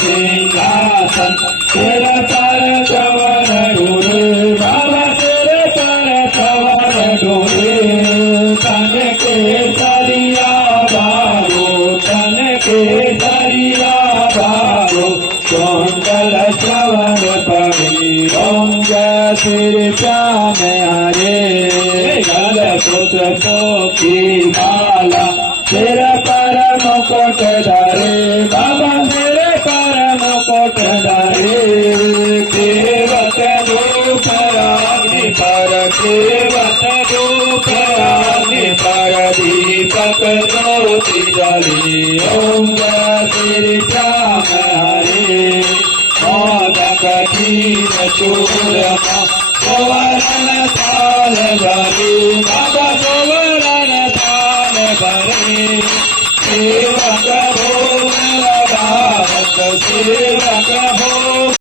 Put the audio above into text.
सिंहासन सिर पर चवर ढूंढे बाबा सिर पर चवर ढूंढे तन के सरिया बारो तन के सरिया बारो कुंडल श्रवण पड़ी रंग सिर श्याम हरे गल पुष्पों की माला सिर पर मुकुट धरे बाबा सिर पर मुकुट धरे केवट रूप रानी पर केवट रूप रानी पर दीपक ज्योति जली ओम श्री श्याम हरे मोदक क्षीर चूरमा सुवर्ण थाल भरी बाबा सुवर्ण थाल भरी